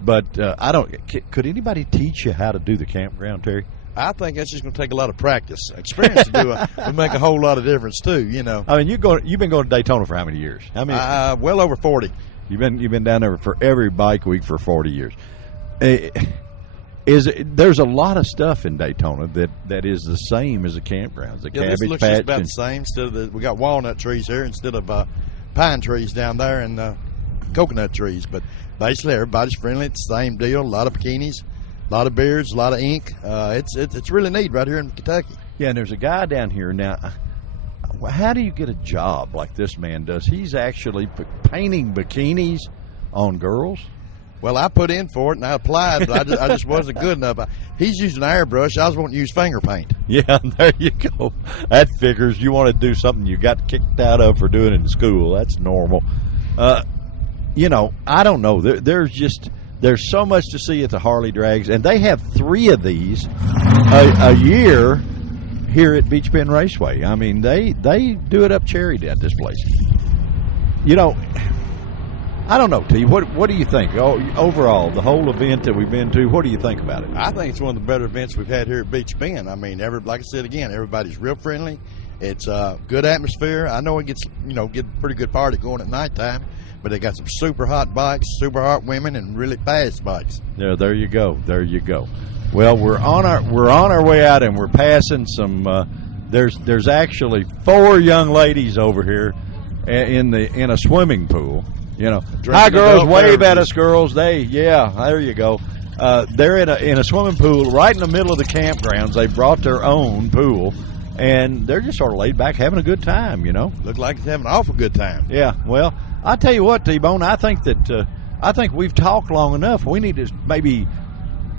But could anybody teach you how to do the campground, Terry? I think that's just going to take a lot of practice. Experience to do it would make a whole lot of difference too. You know. I mean, you've been going to Daytona for how many years? How many? Well over 40. You've been down there for every bike week for 40 years. There's a lot of stuff in Daytona that is the same as the campgrounds. The this Cabbage looks Patch just about the same. Instead of we got walnut trees here instead of pine trees down there and coconut trees. But basically, everybody's friendly. It's the same deal. A lot of bikinis. A lot of beards, a lot of ink. It's really neat right here in Kentucky. Yeah, and there's a guy down here now. How do you get a job like this man does? He's actually painting bikinis on girls. Well, I put in for it and I applied, but I just wasn't good enough. He's using airbrush. I was wanting to use finger paint. Yeah, there you go. That figures. You want to do something you got kicked out of for doing it in school. That's normal. You know, I don't know. There's so much to see at the Harley Drags, and they have 3 of these a year here at Beach Bend Raceway. I mean, they do it up cherry at this place. You know, I don't know, T. What do you think? Overall, the whole event that we've been to, what do you think about it? I think it's one of the better events we've had here at Beach Bend. I mean, like I said again, everybody's real friendly. It's a good atmosphere. I know it gets a pretty good party going at nighttime, but they got some super hot bikes, super hot women, and really fast bikes. Yeah, there you go. There you go. Well, we're on our way out, and we're passing some. There's actually 4 young ladies over here in a swimming pool. You know, hi girls, wave at us, girls. There you go. They're in a swimming pool right in the middle of the campgrounds. They brought their own pool, and they're just sort of laid back, having a good time. You know, look like it's having an awful good time. Yeah. Well, I tell you what, T-Bone, I think we've talked long enough. We need to maybe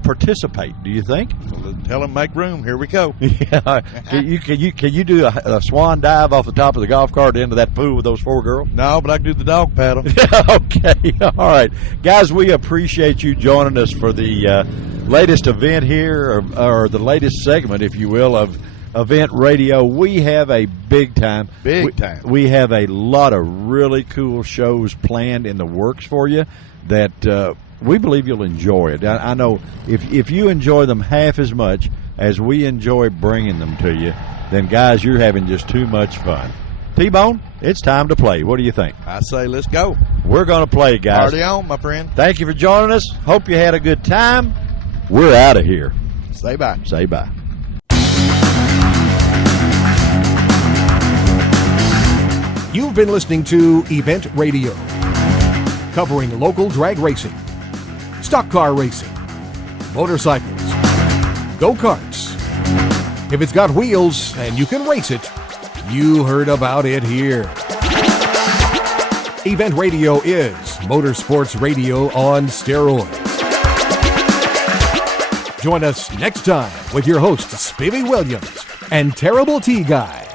participate. Do you think? Well, tell them make room. Here we go. Yeah. Can you do a swan dive off the top of the golf cart into that pool with those 4 girls? No, but I can do the dog paddle. Okay. All right, guys. We appreciate you joining us for the latest event here, or the latest segment, if you will, of Event Radio. We have a big time. We have a lot of really cool shows planned in the works for you that we believe you'll enjoy it. I know if you enjoy them half as much as we enjoy bringing them to you, then, guys, you're having just too much fun. T-Bone, it's time to play. What do you think? I say let's go. We're going to play, guys. Party on, my friend. Thank you for joining us. Hope you had a good time. We're out of here. Say bye. Say bye. You've been listening to Event Radio, covering local drag racing, stock car racing, motorcycles, go-karts. If it's got wheels and you can race it, you heard about it here. Event Radio is motorsports radio on steroids. Join us next time with your hosts, Spivey Williams and Terrible T Guy.